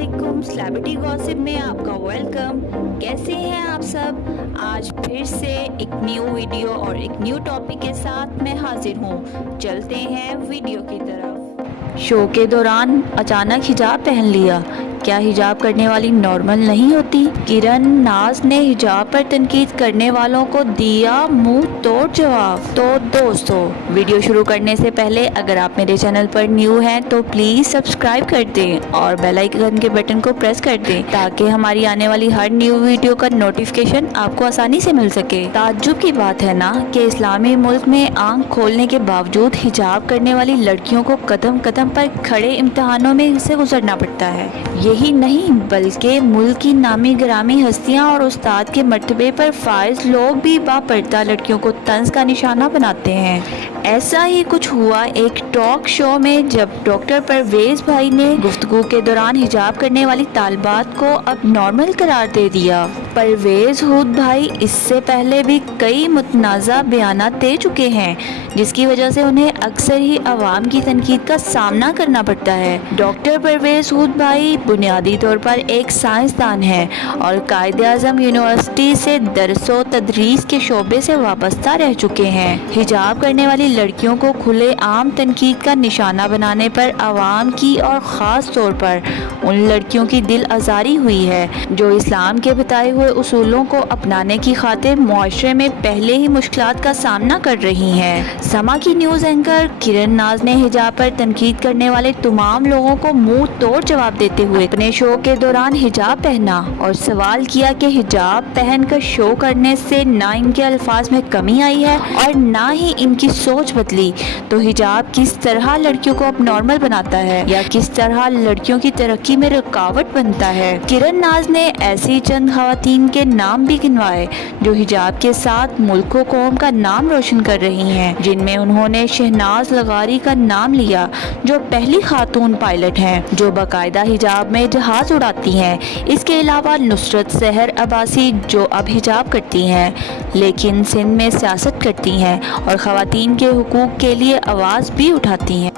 علیکم، celebrity gossip میں آپ کا ویلکم۔ کیسے ہیں آپ سب؟ آج پھر سے ایک نیو ویڈیو اور ایک نیو ٹاپک کے ساتھ میں حاضر ہوں۔ چلتے ہیں ویڈیو کی طرف۔ شو کے دوران اچانک حجاب پہن لیا، کیا حجاب کرنے والی نارمل نہیں ہوتی؟ کرن ناز نے حجاب پر تنقید کرنے والوں کو دیا منہ توڑ جواب۔ تو دوستو، ویڈیو شروع کرنے سے پہلے اگر آپ میرے چینل پر نیو ہیں تو پلیز سبسکرائب کر دیں اور بیل آئیکن کے بٹن کو پریس کر دیں تاکہ ہماری آنے والی ہر نیو ویڈیو کا نوٹیفیکیشن آپ کو آسانی سے مل سکے۔ تعجب کی بات ہے نا کہ اسلامی ملک میں آنکھ کھولنے کے باوجود حجاب کرنے والی لڑکیوں کو قدم قدم پر کھڑے امتحانوں میں سے گزرنا پڑتا ہے۔ یہی نہیں بلکہ ملک کی نامی گرامی ہستیاں اور استاد کے مرتبے پر فائز لوگ بھی باپردہ لڑکیوں کو طنز کا نشانہ بناتے ہیں۔ ایسا ہی کچھ ہوا ایک ٹاک شو میں جب ڈاکٹر پرویز بھائی نے گفتگو کے دوران حجاب کرنے والی طالبات کو اب نارمل قرار دے دیا۔ پرویز بھائی اس سے پہلے بھی کئی متنازع بیانات دے چکے ہیں جس کی وجہ سے انہیں اکثر ہی عوام کی تنقید کا سامنا کرنا پڑتا ہے۔ ڈاکٹر پرویز بھائی بنیادی طور پر ایک سائنسدان ہیں اور قائد اعظم یونیورسٹی سے درس و تدریس کے شعبے سے وابستہ رہ چکے ہیں۔ حجاب کرنے والی لڑکیوں کو کھلے عام تنقید کا نشانہ بنانے پر عوام کی اور خاص طور پر ان لڑکیوں کی دل آزاری ہوئی ہے جو اسلام کے بتائے ہوئے اصولوں کو اپنانے کی خاطر معاشرے میں پہلے ہی مشکلات کا سامنا کر رہی ہیں۔ سما کی نیوز اینکر کرن ناز نے حجاب پر تنقید کرنے والے تمام لوگوں کو منہ توڑ جواب دیتے ہوئے اپنے شو کے دوران حجاب پہنا اور سوال کیا کہ حجاب پہن کر شو کرنے سے نہ ان کے الفاظ میں کمی آئی ہے اور نہ ہی ان کی سوچ بدلی، تو حجاب کس طرح لڑکیوں کو اب نارمل بناتا ہے یا کس طرح لڑکیوں کی ترقی میں رکاوٹ بنتا ہے۔ کرن ناز نے ایسی چند خواتین کے نام بھی گنوائے جو حجاب کے ساتھ ملک و قوم کا نام روشن کر رہی ہیں، جن میں انہوں نے شہناز لغاری کا نام لیا جو پہلی خاتون پائلٹ ہیں جو باقاعدہ حجاب میں جہاز اڑاتی ہیں۔ اس کے علاوہ نصرت سحر عباسی جو اب حجاب کرتی ہیں لیکن سندھ میں سیاست کرتی ہیں اور خواتین کے حقوق کے لیے آواز بھی اٹھاتی ہیں۔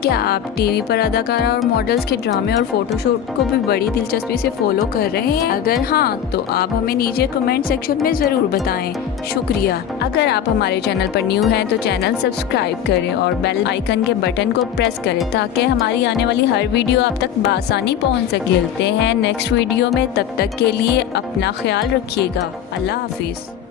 کیا آپ ٹی وی پر اداکارہ اور ماڈلز کے ڈرامے اور فوٹو شوٹ کو بھی بڑی دلچسپی سے فالو کر رہے ہیں؟ اگر ہاں تو آپ ہمیں نیچے کمنٹ سیکشن میں ضرور بتائیں۔ شکریہ۔ اگر آپ ہمارے چینل پر نیو ہیں تو چینل سبسکرائب کریں اور بیل آئیکن کے بٹن کو پریس کریں تاکہ ہماری آنے والی ہر ویڈیو آپ تک بآسانی پہنچ سکے۔ ملتے ہیں نیکسٹ ویڈیو میں، تب تک کے لیے اپنا خیال رکھیے گا۔ اللہ حافظ۔